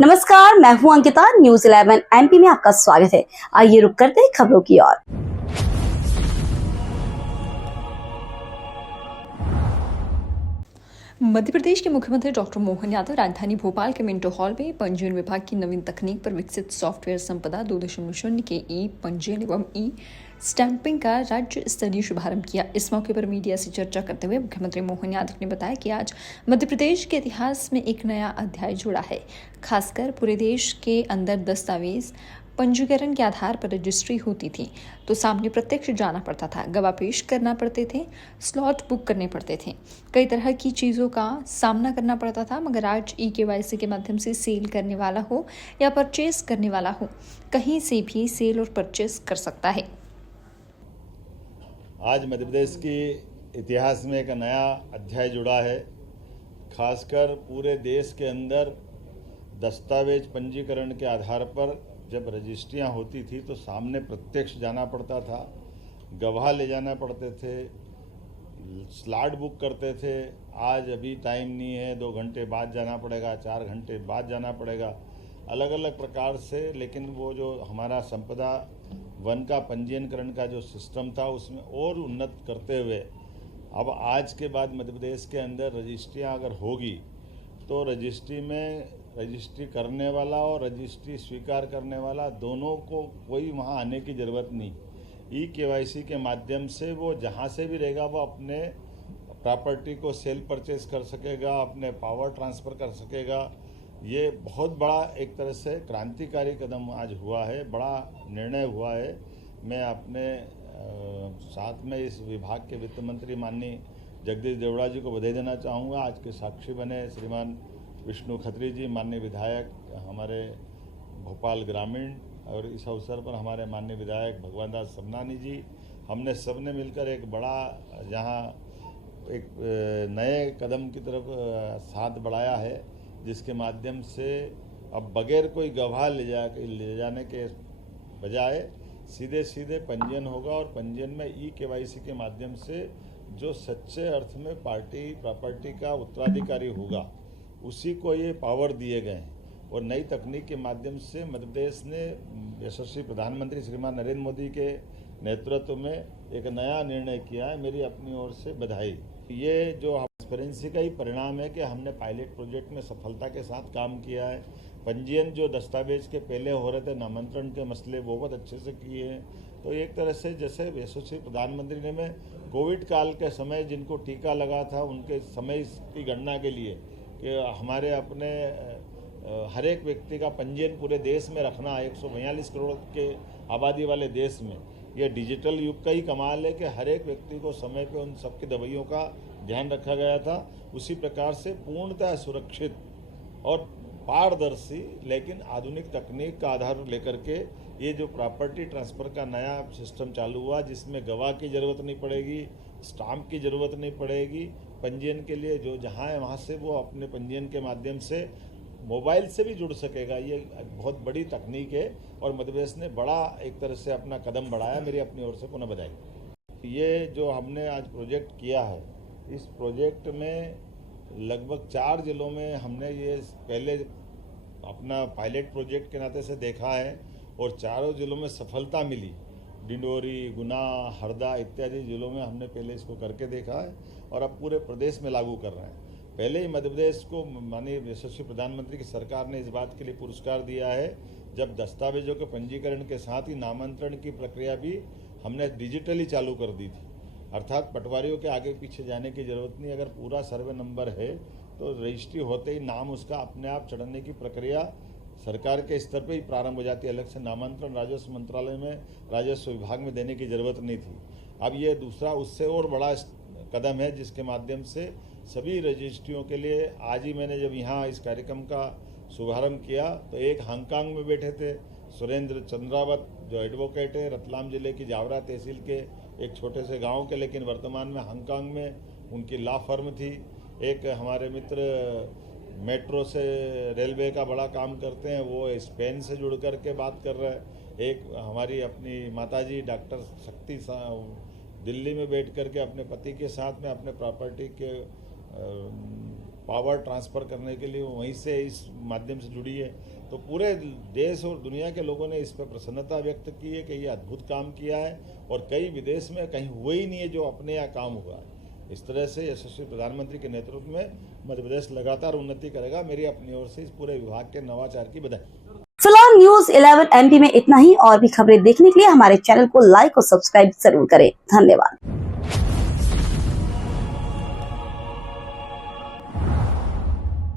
नमस्कार, मैं हूं अंकिता। न्यूज़ 11 एमपी में आपका स्वागत है। आइए रुक करते हैं खबरों की ओर। मध्य प्रदेश के मुख्यमंत्री डॉक्टर मोहन यादव राजधानी भोपाल के मिंटो हॉल में पंजीयन विभाग की नवीन तकनीक पर विकसित सॉफ्टवेयर संपदा 2.0 के ई पंजीयन एवं ई स्टैंपिंग का राज्य स्तरीय शुभारंभ किया। इस मौके पर मीडिया से चर्चा करते हुए मुख्यमंत्री मोहन यादव ने बताया कि आज मध्य प्रदेश के इतिहास में एक नया अध्याय जुड़ा है। खासकर पूरे देश के अंदर दस्तावेज पंजीकरण के आधार पर रजिस्ट्री होती थी तो सामने प्रत्यक्ष जाना पड़ता था, गवाह पेश करना पड़ते थे, स्लॉट बुक करने पड़ते थे, कई तरह की चीज़ों का सामना करना पड़ता था। मगर आज ई-केवाईसी के माध्यम से सेल करने वाला हो या परचेस करने वाला हो, कहीं से भी सेल और परचेस कर सकता है। आज मध्य प्रदेश के इतिहास में एक नया अध्याय जुड़ा है। खासकर पूरे देश के अंदर दस्तावेज पंजीकरण के आधार पर जब रजिस्ट्रियां होती थी तो सामने प्रत्यक्ष जाना पड़ता था, गवाह ले जाना पड़ते थे, स्लॉट बुक करते थे। आज अभी टाइम नहीं है, 2 घंटे बाद जाना पड़ेगा, 4 घंटे बाद जाना पड़ेगा, अलग अलग प्रकार से। लेकिन वो जो हमारा संपदा वन का पंजीयनकरण का जो सिस्टम था उसमें और उन्नत करते हुए अब आज के बाद मध्य प्रदेश के अंदर रजिस्ट्रियाँ अगर होगी तो रजिस्ट्री में रजिस्ट्री करने वाला और रजिस्ट्री स्वीकार करने वाला दोनों को कोई वहाँ आने की ज़रूरत नहीं। ई-केवाईसी के माध्यम से वो जहाँ से भी रहेगा वो अपने प्रॉपर्टी को सेल परचेस कर सकेगा, अपने पावर ट्रांसफ़र कर सकेगा। ये बहुत बड़ा एक तरह से क्रांतिकारी कदम आज हुआ है, बड़ा निर्णय हुआ है। मैं अपने साथ में इस विभाग के वित्त मंत्री माननीय जगदीश देवड़ा जी को बधाई देना चाहूँगा। आज के साक्षी बने श्रीमान विष्णु खत्री जी, माननीय विधायक हमारे भोपाल ग्रामीण, और इस अवसर पर हमारे माननीय विधायक भगवान दास समनानी जी, हमने सब ने मिलकर एक बड़ा जहाँ एक नए कदम की तरफ साथ बढ़ाया है, जिसके माध्यम से अब बगैर कोई गवाह ले जाने के बजाय सीधे सीधे पंजीयन होगा और पंजीयन में ई-केवाईसी के माध्यम से जो सच्चे अर्थ में पार्टी प्रॉपर्टी का उत्तराधिकारी होगा उसी को ये पावर दिए गए हैं। और नई तकनीक के माध्यम से मध्य प्रदेश ने यशस्वी प्रधानमंत्री श्रीमान नरेंद्र मोदी के नेतृत्व में एक नया निर्णय किया है। मेरी अपनी ओर से बधाई। ये जो ट्रांसपेरेंसी का ही परिणाम है कि हमने पायलट प्रोजेक्ट में सफलता के साथ काम किया है। पंजीयन जो दस्तावेज के पहले हो रहे थे, नामांतरण के मसले, वो बहुत अच्छे से किए हैं। तो एक तरह से जैसे यशस्वी प्रधानमंत्री ने में कोविड काल के समय जिनको टीका लगा था उनके समय की गणना के लिए कि हमारे अपने हर एक व्यक्ति का पंजीयन पूरे देश में रखना, 142 करोड़ के आबादी वाले देश में, ये डिजिटल युग का ही कमाल है कि हर एक व्यक्ति को समय पे उन सबकी दवाइयों का ध्यान रखा गया था। उसी प्रकार से पूर्णतः सुरक्षित और पारदर्शी लेकिन आधुनिक तकनीक का आधार लेकर के ये जो प्रॉपर्टी ट्रांसफ़र का नया सिस्टम चालू हुआ, जिसमें गवाह की ज़रूरत नहीं पड़ेगी, स्टाम्प की ज़रूरत नहीं पड़ेगी। पंजीयन के लिए जो जहाँ है वहाँ से वो अपने पंजीयन के माध्यम से मोबाइल से भी जुड़ सकेगा। ये बहुत बड़ी तकनीक है और मध्य प्रदेश ने बड़ा एक तरह से अपना कदम बढ़ाया। मेरी अपनी ओर से पुनः बधाई। ये जो हमने आज प्रोजेक्ट किया है, इस प्रोजेक्ट में लगभग 4 जिलों में हमने ये पहले अपना पायलट प्रोजेक्ट के नाते से देखा है और चारों जिलों में सफलता मिली। डिंडोरी, गुना, हरदा इत्यादि जिलों में हमने पहले इसको करके देखा है और अब पूरे प्रदेश में लागू कर रहे हैं। पहले ही मध्य प्रदेश को माननीय यशस्वी प्रधानमंत्री की सरकार ने इस बात के लिए पुरस्कार दिया है जब दस्तावेजों के पंजीकरण के साथ ही नामांतरण की प्रक्रिया भी हमने डिजिटली चालू कर दी थी। अर्थात पटवारियों के आगे पीछे जाने की ज़रूरत नहीं। अगर पूरा सर्वे नंबर है तो रजिस्ट्री होते ही नाम उसका अपने आप चढ़ने की प्रक्रिया सरकार के स्तर पे ही प्रारंभ हो जाती है। अलग से नामांतरण राजस्व मंत्रालय में, राजस्व विभाग में देने की ज़रूरत नहीं थी। अब ये दूसरा उससे और बड़ा कदम है जिसके माध्यम से सभी रजिस्ट्रियों के लिए आज ही मैंने जब यहाँ इस कार्यक्रम का शुभारंभ किया तो एक हांगकांग में बैठे थे सुरेंद्र चंद्रावत, जो एडवोकेट है, रतलाम जिले की जावरा तहसील के एक छोटे से गाँव के, लेकिन वर्तमान में हांगकांग में उनकी लॉ फर्म थी। एक हमारे मित्र मेट्रो से रेलवे का बड़ा काम करते हैं, वो स्पेन से जुड़ कर के बात कर रहे हैं। एक हमारी अपनी माताजी डॉक्टर शक्ति दिल्ली में बैठ कर के अपने पति के साथ में अपने प्रॉपर्टी के पावर ट्रांसफ़र करने के लिए वहीं से इस माध्यम से जुड़ी है। तो पूरे देश और दुनिया के लोगों ने इस पर प्रसन्नता व्यक्त की है कि ये अद्भुत काम किया है और कई विदेश में कहीं हुए ही नहीं है जो अपने यहाँ काम हुआ है। इस तरह से यशस्वी प्रधानमंत्री के नेतृत्व में मध्य प्रदेश लगातार उन्नति करेगा। मेरी अपनी ओर से इस पूरे विभाग के नवाचार की बधाई। फिलहाल न्यूज 11 MP में इतना ही। और भी खबरें देखने के लिए हमारे चैनल को लाइक और सब्सक्राइब जरूर करें। धन्यवाद।